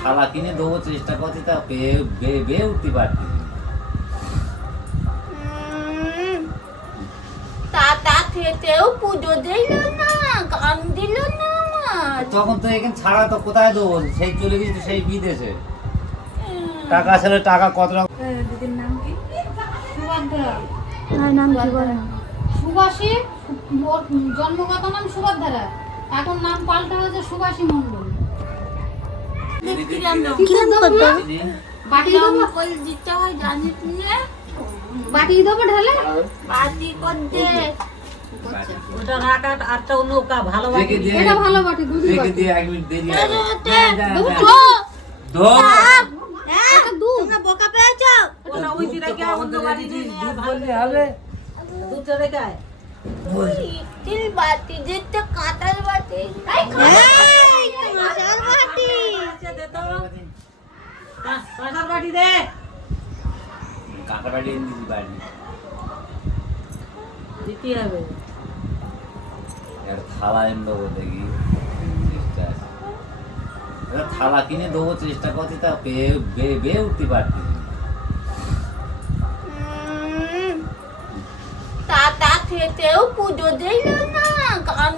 থালা কিনে দেবো চেষ্টা করছি, তা বেয়ে উঠতে পারছি তা খেতেও পুজো দিল না, গান দিল না। তখন তো এখানে ছাড়া তো কোথায় দেবো, সেই চলে গেছি সেই বিদেশে। টাকা ছেলে টাকা কত রকম। দিদির নাম কি? সুভদ্রা। নাম কি বল? সুভাষী, ওর জন্মগত নাম সুভদ্রা, এখন নাম পাল্টা হয়েছে সুভাষী মণ্ডল। বাটি কল দিতে হয় জানিস না? বাটি দেবো ঢালে, বাটি কর দে। ওটা রাখা আরটা নৌকা ভালো বাটি, এটা ভালো বাটি, দুধ রেখে দিয়ে 1 মিনিট দেরি হবে। বোকা পেয়েছো? ওটা ওই দিকে কি অন্য বাটি দুধ বললে হবে। দুধটা রেখে আয়। স্টিল বাটি যেটা কাঁটার বাটি, মশাল বাটি। আচ্ছা দে তো, কাঁসার বাটি দে। কাকা বাড়ি দিদি বাড়ি দিতে হবে। থালা এনে দেবো দেখি, থালা কিনে দেবো চেষ্টা করছি, তা বেয়ে উঠতে পারছি তা খেতেও পুজো দিল না, গান।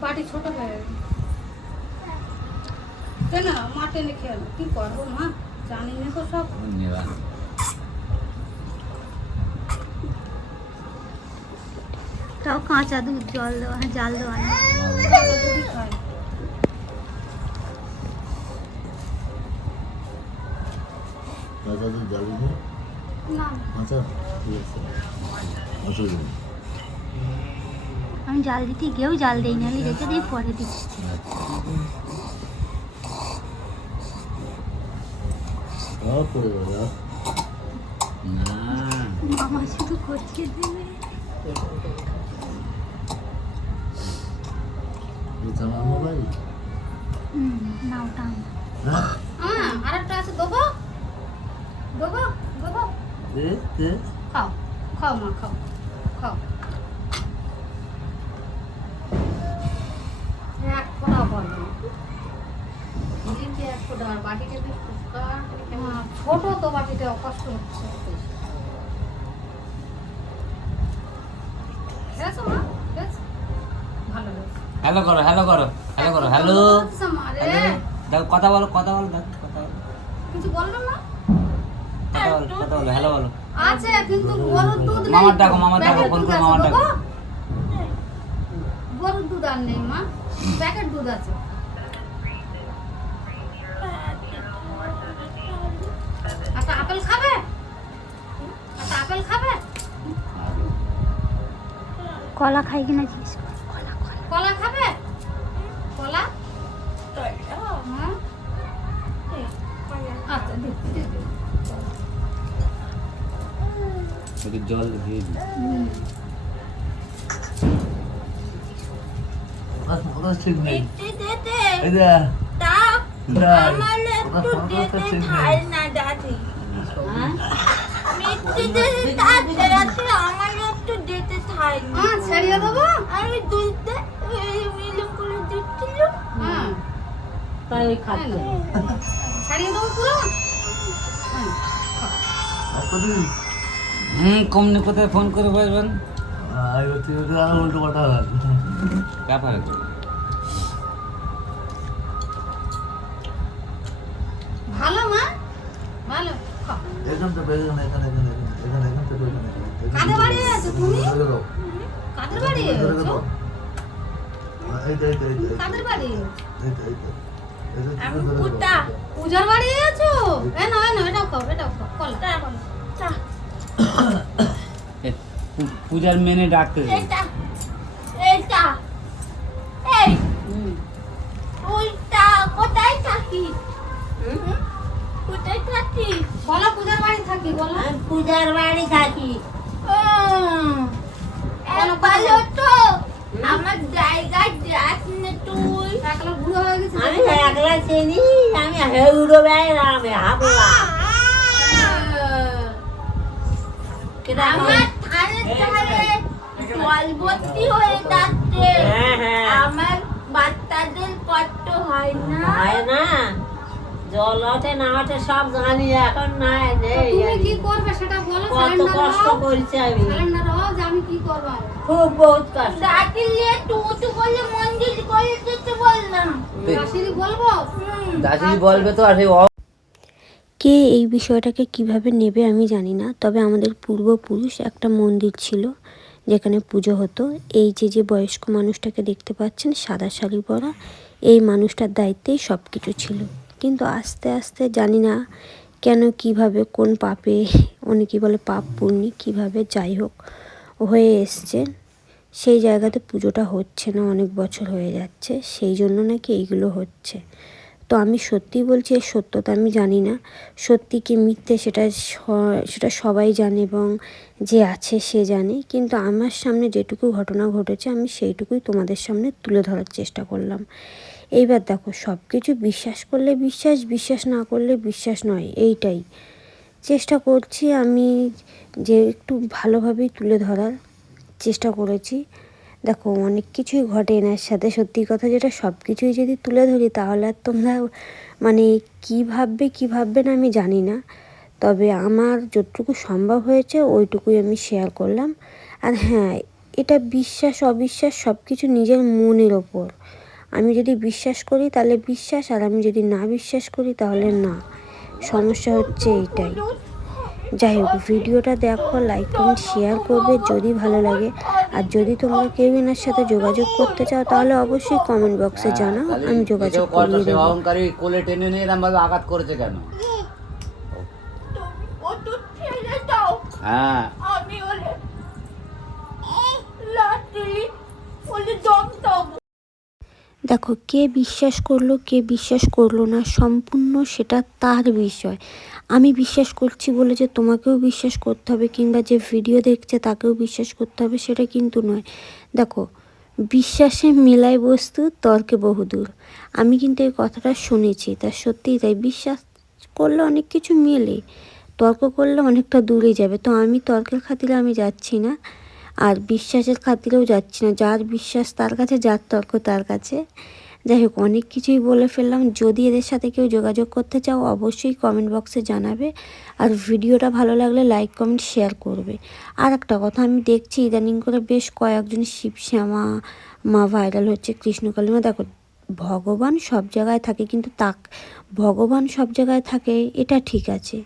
বাটি ছোট হয়ে কেন মাঠে লিখে কি করবো মা, জানি না তো সব। ধন্যবাদ। তাও কাঁচা দুধ জল দেওয়া, জাল দেওয়া না। দুধই খায়। না আমি জাল দিতে গিয়েও জাল দিই না, আমি রেখে দিই, পরে দিই। মামা শুধু করছে দেবে। না ওটা আর একটা আছে, দেবো দেবো দেবো। খাও খাও মা, খাও খাও। এক ফোঁটা বলো, দিদি এক ফোঁটা। আর বাটিটা বেশ পরিষ্কার করে কেমন ছোট তো, বাটিটা কষ্ট হচ্ছে। ঠিক আছে মা, ঠিক আছে, ভালো হয়েছে। হ্যালো করো, হ্যালো করো, হ্যালো করো, হ্যালো দেখো, কথা বলো, কথা বলো, দেখো কথা বলো, কিছু বলবে না? কথা বলো, হ্যালো বলো। আছে কিন্তু গরুর দুধ নেই। মামার ডাকো, মামার ডাকো, ফোন করে মামার ডাকো। গরুর দুধ আর নেই মা, প্যাকেট দুধ আছে। একটা আপেল খাবে? একটা আপেল খাবে? কলা খাই কিনা জিজ্ঞেস কর। কলা কলা কলা খাবে? কলা? হ্যাঁ? আচ্ছা দিই, দিই, দিই। একটু জল দিয়ে দিই। ঠিক নেই। মিষ্টি দে দে। এই যা। তা না। আমার একটু দে দে, খাই না দাদি। মিষ্টি দে দে, তাতে রাতে আমার একটু দে দে, খাই না। ছাড়িয়ে দেবো? আমি দুধে মিলন করে দিচ্ছিল। হ্যাঁ, তাই ওই খাচ্ছে। ছাড়িয়ে দেবো পুরো? কমনি কোথায় ফোন করে বলবেন? উল্টো পাল্টা ব্যাপারে ভালো মা, ভালো। খাও। এখান থেকে এখানে এখানে এখানে এখানে এখান থেকে এখানে কাদের বাড়ি আছো তুমি? কাদের বাড়ি আছো? কাদের বাড়ি? আমি পুটা। পূজার বাড়ি আছো? এ না এটাও খাও, এটাও খাও। কলা কলা। চা। পূজার মেনে ডাকতে এটা এটা এই ওইটা কোথায় থাকি? কোথায় থাকি? বলো পূজার বাড়ি থাকি, বলো। পূজার বাড়ি থাকি। ভালো তো আমার জায়গা যাস না তুই। আমি একলা চিনি, আমি হেউড়ো বেড়া, আমি হাবলা। আমার ধারে ধারে জল ভর্তি হয়ে যাচ্ছে। হ্যাঁ। আমার বাচ্চাদের কষ্ট হয় না। হয় না, জল ওঠে না ওঠে সব জানি, এখন নাই নেই। তুমি কি করবে সেটা বলো, কত সারেন্ডার কষ্ট হও, করছি আমি, সারেন্ডার হও যে আমি কি করব। খুব বহুত কষ্ট। ডাকিলে টুটু বলে মন্দির করে যেতে বললাম। রাশিদি বলবো? দাসি বলবে তো, আর সেই কে এই বিষয়টাকে কিভাবে নেবে আমি জানি না, তবে আমাদের পূর্বপুরুষ একটা মন্দির ছিল যেখানে পুজো হতো। এই যে বয়স্ক মানুষটাকে দেখতে পাচ্ছেন সাদা শাড়ি পরা, এই মানুষটার দায়িত্বেই সব কিছু ছিল। কিন্তু আস্তে আস্তে জানি না কেন, কিভাবে, কোন পাপে, অনেকেই বলে পাপ পূর্ণি, কীভাবে যাই হোক হয়ে এসছে, সেই জায়গাতে পুজোটা হচ্ছে না, অনেক বছর হয়ে যাচ্ছে, সেই জন্য নাকি এইগুলো হচ্ছে। তো আমি সত্যি বলছি, এর সত্যতা আমি জানি না, সত্যি কি মিথ্যে সেটা সবাই জানে এবং যে আছে সে জানে। কিন্তু আমার সামনে যেটুকু ঘটনা ঘটেছে আমি সেইটুকুই তোমাদের সামনে তুলে ধরার চেষ্টা করলাম। এইবার দেখো, সব কিছু বিশ্বাস করলে বিশ্বাস, বিশ্বাস না করলে বিশ্বাস নয়, এইটাই চেষ্টা করছি আমি, যে একটু ভালোভাবেই তুলে ধরার চেষ্টা করেছি। দেখো অনেক কিছুই ঘটে এনার সাথে, সত্যি কথা যেটা, সব কিছুই যদি তুলে ধরি তাহলে আর তোমরা মানে কী ভাববে না আমি জানি না, তবে আমার যতটুকু সম্ভব হয়েছে ওইটুকুই আমি শেয়ার করলাম। আর হ্যাঁ, এটা বিশ্বাস অবিশ্বাস সব কিছু নিজের মনের ওপর। আমি যদি বিশ্বাস করি তাহলে বিশ্বাস, আর আমি যদি না বিশ্বাস করি তাহলে না। সমস্যা হচ্ছে এইটাই। যাই হোক, ভিডিওটা দেখো, লাইক কমেন্ট শেয়ার করবে যদি ভালো লাগে। আর যদি তোমরা কেউ এনার সাথে যোগাযোগ করতে চাও তাহলে অবশ্যই কমেন্ট বক্সে জানাও, আমি যোগাযোগ করিয়ে দেবো। অহংকারী কোলে টেনে নিয়ে এরকম ভাবে আঘাত করেছে কেন? ও তো ছেড়ে দাও। হ্যাঁ, আমি ওরে লাঠি ওলে দম দাও। দেখো, কে বিশ্বাস করলো কে বিশ্বাস করলো না সম্পূর্ণ সেটা তার বিষয়। আমি বিশ্বাস করছি বলে যে তোমাকেও বিশ্বাস করতে হবে, কিংবা যে ভিডিও দেখছে তাকেও বিশ্বাস করতে হবে সেটা কিন্তু নয়। দেখো, বিশ্বাসে মেলায় বস্তু, তর্কে বহুদূর। আমি কিন্তু এই কথাটা শুনেছি, তা সত্যিই তাই। বিশ্বাস করলে অনেক কিছু মেলে, তর্ক করলে অনেকটা দূরে যাবে। তো আমি তর্কের খাতিরে আমি যাচ্ছি না, আর বিশ্বাসের খাতিরেও যাচ্ছি না। যার বিশ্বাস তার কাছে, যার তর্ক তার কাছে। যাই হোক, অনেক কিছুই বলে ফেললাম। যদি এদের সাথে কেউ যোগাযোগ করতে চাও অবশ্যই কমেন্ট বক্সে জানাবে, আর ভিডিওটা ভালো লাগলে লাইক কমেন্ট শেয়ার করবে। আর একটা কথা, আমি দেখছি ইদানিং করে বেশ কয়েকজন শিবশ্যামা মা ভাইরাল হচ্ছে, কৃষ্ণকালী মা। দেখো, ভগবান সব জায়গায় থাকে, কিন্তু ভগবান সব জায়গায় থাকে এটা ঠিক আছে,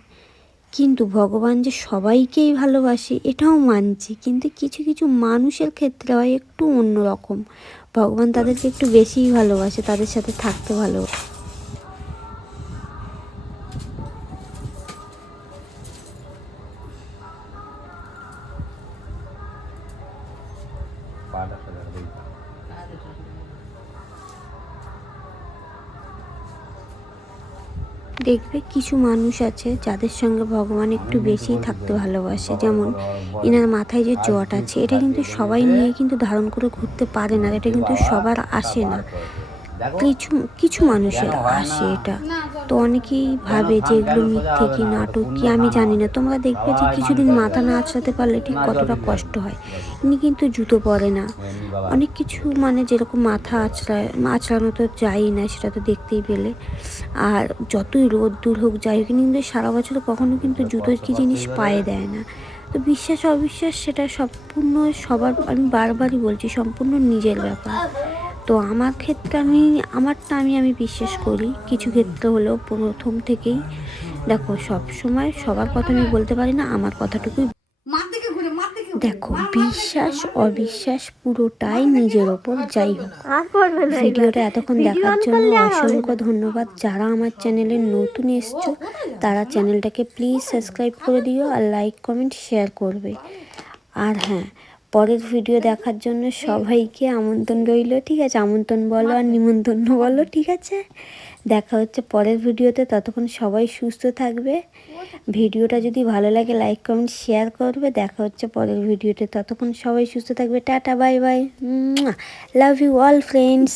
কিন্তু ভগবান যে সবাইকেই ভালোবাসে এটাও মানছি, কিন্তু কিছু কিছু মানুষের ক্ষেত্রে হয় একটু অন্যরকম। ভগবান তাদেরকে একটু বেশিই ভালোবাসে, তাদের সাথে থাকতে ভালোবাসে। পাটা সোজা করে দিই। দেখবে কিছু মানুষ আছে যাদের সঙ্গে ভগবান একটু বেশিই থাকতে ভালোবাসে, যেমন এনার মাথায় যে জট আছে এটা কিন্তু সবাই নিয়ে কিন্তু ধারণ করে ঘুরতে পারে না, এটা কিন্তু সবার আসে না, কিছু মানুষের আসে এটা। তো অনেকেই ভাবে যে এগুলো মিথ্যে কি নাটক কি আমি জানি না। তোমরা দেখবে যে কিছুদিন মাথা না আঁচড়াতে পারলে ঠিক কতটা কষ্ট হয়। ইনি কিন্তু জুতো পরে না, অনেক কিছু মানে যেরকম মাথা আঁচড়ানো তো যায়ই না, সেটা তো দেখতেই পেলে। আর যতই রোদ দূর হোক যাই হোক, কিন্তু সারা বছর কখনো কিন্তু জুতোর কি জিনিস পায়ে দেয় না। তো বিশ্বাস অবিশ্বাস সেটা সম্পূর্ণ সবার, আমি বারবারই বলছি, সম্পূর্ণ নিজের ব্যাপার। তো আমার ক্ষেত্রে আমারটা আমি বিশ্বাস করি কিছু ক্ষেত্রে হলেও প্রথম থেকেই। দেখো, সব সময় সবার কথা আমি বলতে পারি না, আমার কথাটুকুই। দেখো, বিশ্বাস অবিশ্বাস পুরোটাই নিজের ওপর। যাই হোক, ভিডিওটা এতক্ষণ দেখার জন্য অসংখ্য ধন্যবাদ। যারা আমার চ্যানেলে নতুন এসছো তারা চ্যানেলটাকে প্লিজ সাবস্ক্রাইব করে দিও, আর লাইক কমেন্ট শেয়ার করবে। আর হ্যাঁ, পরের ভিডিও দেখার জন্য সবাইকে আমন্ত্রণ রইল, ঠিক আছে? আমন্ত্রণ বলো আর নিমন্ত্রণ বলো, ঠিক আছে? দেখা হচ্ছে পরের ভিডিওতে, ততক্ষণ সবাই সুস্থ থাকবে। ভিডিওটা যদি ভালো লাগে লাইক কমেন্ট শেয়ার করবে। দেখা হচ্ছে পরের ভিডিওতে, ততক্ষণ সবাই সুস্থ থাকবে। Tata bye bye, love you all friends.